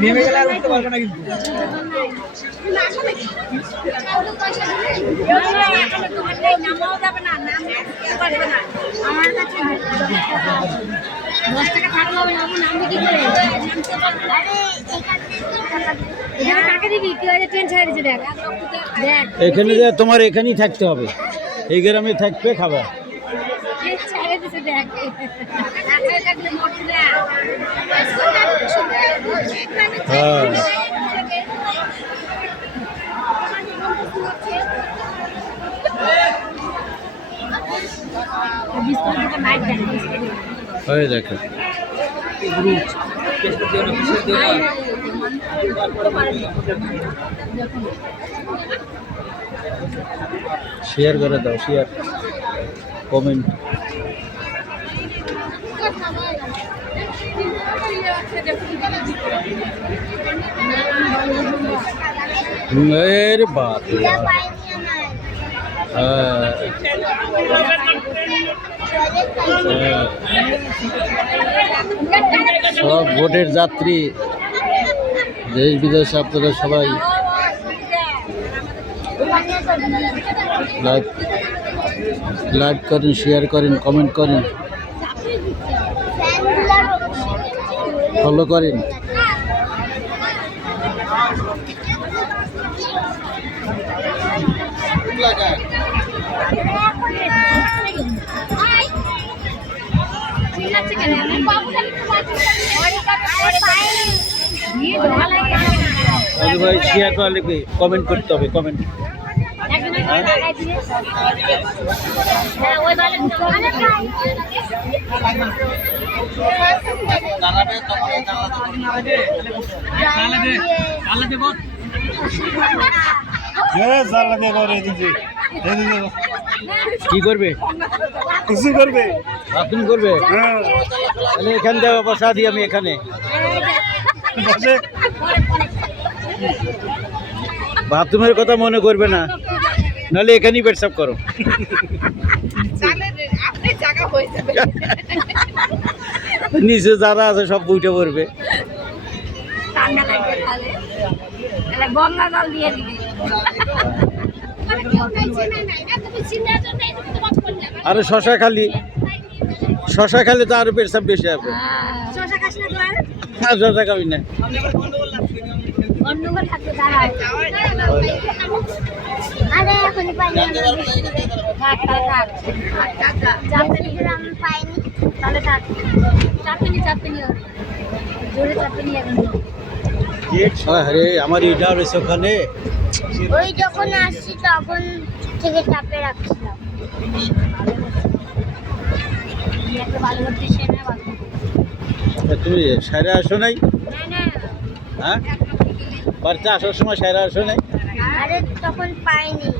নেমে গেলে আর উঠতে পারবে না কিন্তু। আমার কাছে 10 টাকা থাকলে হবে না, নামবি কি করে? এখানে কাকে দিবি? কি হয়েছে? ট্রেন ছেড়ে দিচ্ছে, দেখ দেখ। এখানে যে তোমার এখানেই থাকতে হবে, এই গ্রামে থাকবে খাবার। ট্রেন ছেড়ে দিচ্ছে, দেখ। কাছে থাকলে মরতে দেখ। হ্যাঁ বিস্কুট নাইট দেখ। হয়ে দেখো শেয়ার করে দাও, শেয়ার কমেন্ট। বাপ সব ভোটের যাত্রী, দেশ বিদেশে আপনারা সবাই লাইক করেন, শেয়ার করেন, কমেন্ট করেন, ফলো করেন। ভাই শেয়ার করা লিখবে, কমেন্ট করতে হবে, কমেন্ট। কি করবে? কিছু করবে, বাথরুম করবে? তাহলে এখান থেকে বসা দিই আমি এখানে। বাথরুমের কথা মনে করবে না, নাহলে এখানেই পেটসাপ করো। নিচে যারা আছে সব বইটা পড়বে। আরে শশা খালি তো আরো পেটসাপ বেশি হবে। শশা খাবি না? আরে আমার এটা রয়েছে ওখানে। ওই যখন আসছি তখন থেকে চাপে রাখছিলাম। তুমি সাইরে আসো নাই? হ্যাঁ, বাড়িতে আসার সময় সাইরে আসো নাই? আরে তখন পাইনি।